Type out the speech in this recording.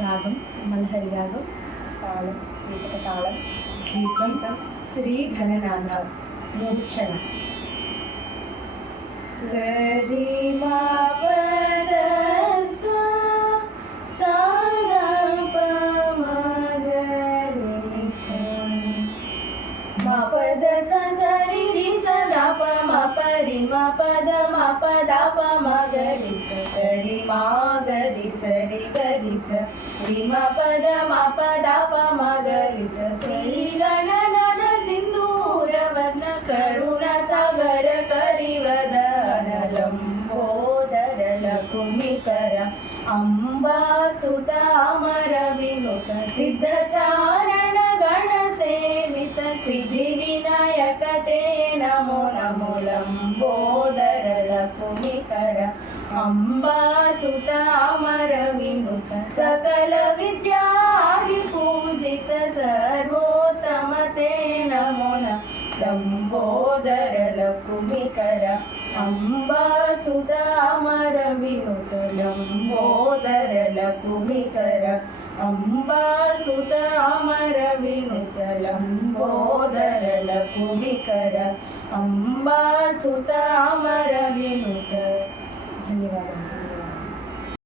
రాగం మల్హరి రాగం, తాళం దీపక తాళం, గీతం శ్రీ ఘననాథ, మూర్ఛన. సరి మా పద సా సా గా ప మ గ రి సా, మా పద స సరి రి స ద ప మ ప రి మ పద మ ప ద ప మ గ రి స సరి మా గ రి సరి గ రి స రి మ పద మ ప ద ప మ గ రి స శ్రీ గణనాథ సింధూర వర్ణ కరుణ సాగర కరివదన లంబోదర లకుమికర అంబా సుత అమర వినుత సిద్ధ చారణ గణ సేవిత సిద్ధి వినాయక తే నమో నమో లంబోదర లకుమికర అంబా సుత అమర వినుత సకల విద్యాది పూజిత సర్వోత్తమ తే నమో నమో లంబోదర లకుమికర అంబా సుత అమర వినుత లంబోదర లకుమికర అంబా సుత అమర వినుత లంబోదర లకుమికర అంబా సుత అమర వినుత. ధన్యవాదాలు.